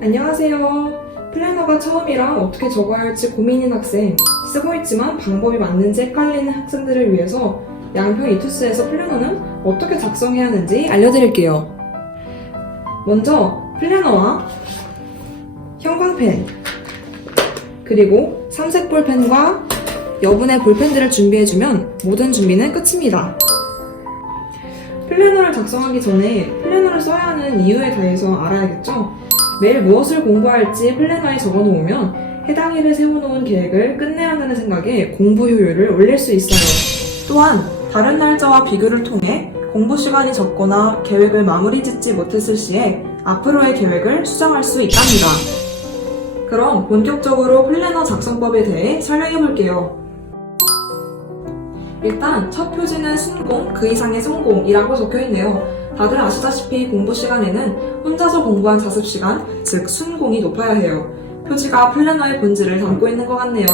안녕하세요. 플래너가 처음이라 어떻게 적어야 할지 고민인 학생, 쓰고 있지만 방법이 맞는지 헷갈리는 학생들을 위해서 양평 이투스에서 플래너는 어떻게 작성해야 하는지 알려드릴게요. 먼저 플래너와 형광펜, 그리고 삼색 볼펜과 여분의 볼펜들을 준비해주면 모든 준비는 끝입니다. 플래너를 작성하기 전에 플래너를 써야 하는 이유에 대해서 알아야겠죠? 매일 무엇을 공부할지 플래너에 적어놓으면 해당 일에 세워놓은 계획을 끝내야 한다는 생각에 공부 효율을 올릴 수 있어요. 또한 다른 날짜와 비교를 통해 공부 시간이 적거나 계획을 마무리 짓지 못했을 시에 앞으로의 계획을 수정할 수 있답니다. 그럼 본격적으로 플래너 작성법에 대해 설명해 볼게요. 일단 첫 표지는 순공, 그 이상의 성공이라고 적혀있네요. 다들 아시다시피 공부 시간에는 혼자서 공부한 자습 시간, 즉 순공이 높아야 해요. 표지가 플래너의 본질을 담고 있는 것 같네요.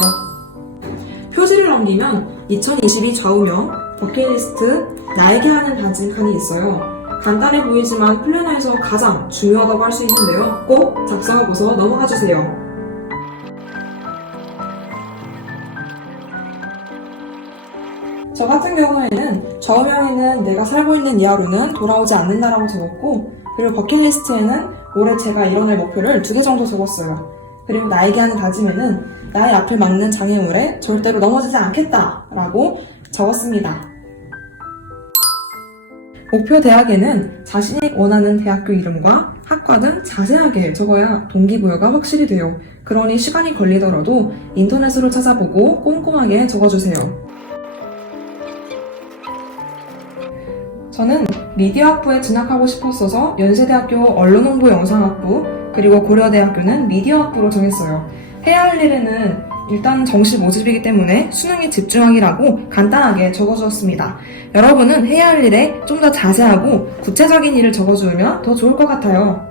표지를 넘기면 2022 좌우명, 버킷리스트, 나에게 하는 다짐 칸이 있어요. 간단해 보이지만 플래너에서 가장 중요하다고 할 수 있는데요. 꼭 작성하고서 넘어가주세요. 저 같은 경우에는 좌우명에는 내가 살고 있는 이 하루는 돌아오지 않는다라고 적었고, 그리고 버킷리스트에는 올해 제가 이뤄낼 목표를 2개 정도 적었어요. 그리고 나에게 하는 다짐에는 나의 앞을 막는 장애물에 절대로 넘어지지 않겠다라고 적었습니다. 목표 대학에는 자신이 원하는 대학교 이름과 학과 등 자세하게 적어야 동기부여가 확실히 돼요. 그러니 시간이 걸리더라도 인터넷으로 찾아보고 꼼꼼하게 적어주세요. 저는 미디어학부에 진학하고 싶었어서 연세대학교 언론홍보 영상학부, 그리고 고려대학교는 미디어학부로 정했어요. 해야 할 일에는 일단 정시 모집이기 때문에 수능에 집중하기라고 간단하게 적어주었습니다. 여러분은 해야 할 일에 좀 더 자세하고 구체적인 일을 적어주면 더 좋을 것 같아요.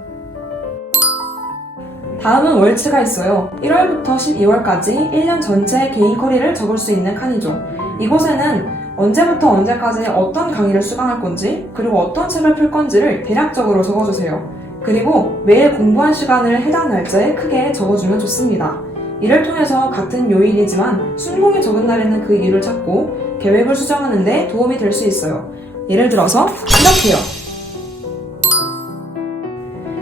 다음은 월츠가 있어요. 1월부터 12월까지 1년 전체 개인 커리를 적을 수 있는 칸이죠. 이곳에는 언제부터 언제까지 어떤 강의를 수강할 건지, 그리고 어떤 책을 풀 건지를 대략적으로 적어주세요. 그리고 매일 공부한 시간을 해당 날짜에 크게 적어주면 좋습니다. 이를 통해서 같은 요일이지만 순공이 적은 날에는 그 이유를 찾고 계획을 수정하는 데 도움이 될 수 있어요. 예를 들어서 이렇게요.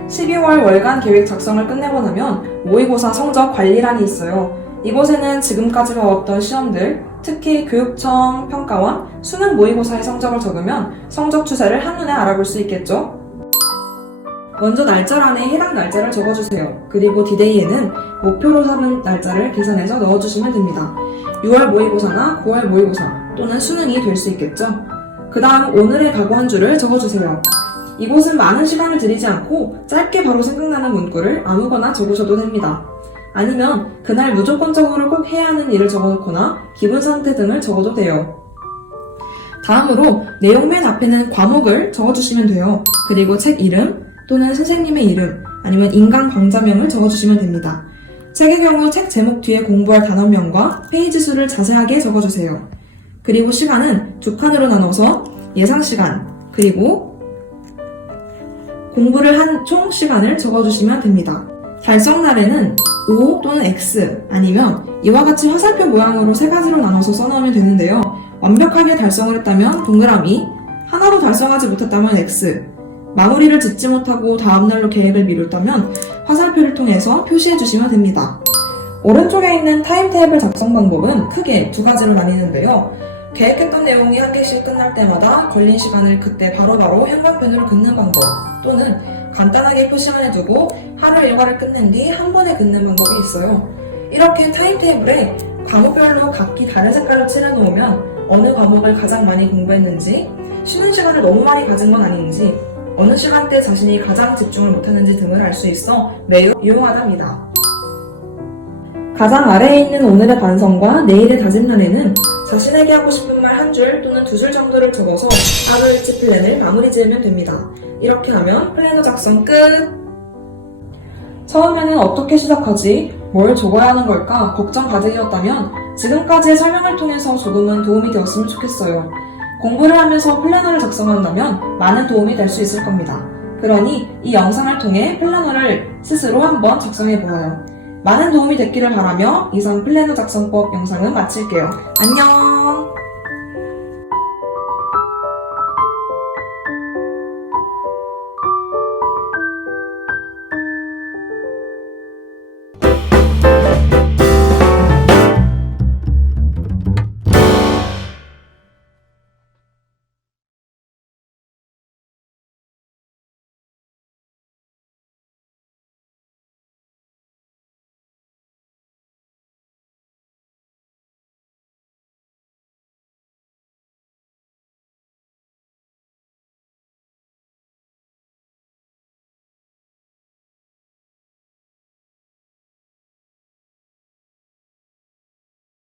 12월 월간 계획 작성을 끝내고 나면 모의고사 성적 관리란이 있어요. 이곳에는 지금까지 봐왔던 시험들, 특히 교육청 평가원, 수능 모의고사의 성적을 적으면 성적 추세를 한눈에 알아볼 수 있겠죠? 먼저 날짜란에 해당 날짜를 적어주세요. 그리고 디데이에는 목표로 삼은 날짜를 계산해서 넣어주시면 됩니다. 6월 모의고사나 9월 모의고사 또는 수능이 될 수 있겠죠? 그 다음 오늘의 각오 한 줄을 적어주세요. 이곳은 많은 시간을 들이지 않고 짧게 바로 생각나는 문구를 아무거나 적으셔도 됩니다. 아니면 그날 무조건적으로 꼭 해야 하는 일을 적어놓거나 기분 상태 등을 적어도 돼요. 다음으로 내용 맨 앞에는 과목을 적어주시면 돼요. 그리고 책 이름 또는 선생님의 이름 아니면 인간 강좌명을 적어주시면 됩니다. 책의 경우 책 제목 뒤에 공부할 단어명과 페이지 수를 자세하게 적어주세요. 그리고 시간은 2칸으로 나눠서 예상 시간 그리고 공부를 한 총 시간을 적어주시면 됩니다. 달성날에는 O 또는 X 아니면 이와 같이 화살표 모양으로 3가지로 나눠서 써놓으면 되는데요. 완벽하게 달성을 했다면 동그라미, 하나도 달성하지 못했다면 X, 마무리를 짓지 못하고 다음날로 계획을 미뤘다면 화살표를 통해서 표시해주시면 됩니다. 오른쪽에 있는 타임테이블 작성 방법은 크게 2가지로 나뉘는데요. 계획했던 내용이 한 개씩 끝날 때마다 걸린 시간을 그때 바로바로 형광펜으로 긋는 방법, 또는 간단하게 표시만 해두고 하루 일과를 끝낸 뒤 한 번에 긋는 방법이 있어요. 이렇게 타임테이블에 과목별로 각기 다른 색깔을 칠해놓으면 어느 과목을 가장 많이 공부했는지, 쉬는 시간을 너무 많이 가진 건 아닌지, 어느 시간대 자신이 가장 집중을 못하는지 등을 알 수 있어 매우 유용하답니다. 가장 아래에 있는 오늘의 반성과 내일의 다짐란에는 자신에게 하고 싶은 말 1줄 또는 2줄 정도를 적어서 하루 일지 플랜을 마무리 지으면 됩니다. 이렇게 하면 플래너 작성 끝! 처음에는 어떻게 시작하지? 뭘 적어야 하는 걸까? 걱정 가득이었다면 지금까지의 설명을 통해서 조금은 도움이 되었으면 좋겠어요. 공부를 하면서 플래너를 작성한다면 많은 도움이 될 수 있을 겁니다. 그러니 이 영상을 통해 플래너를 스스로 한번 작성해보아요. 많은 도움이 됐기를 바라며 이상 플래너 작성법 영상은 마칠게요. 안녕!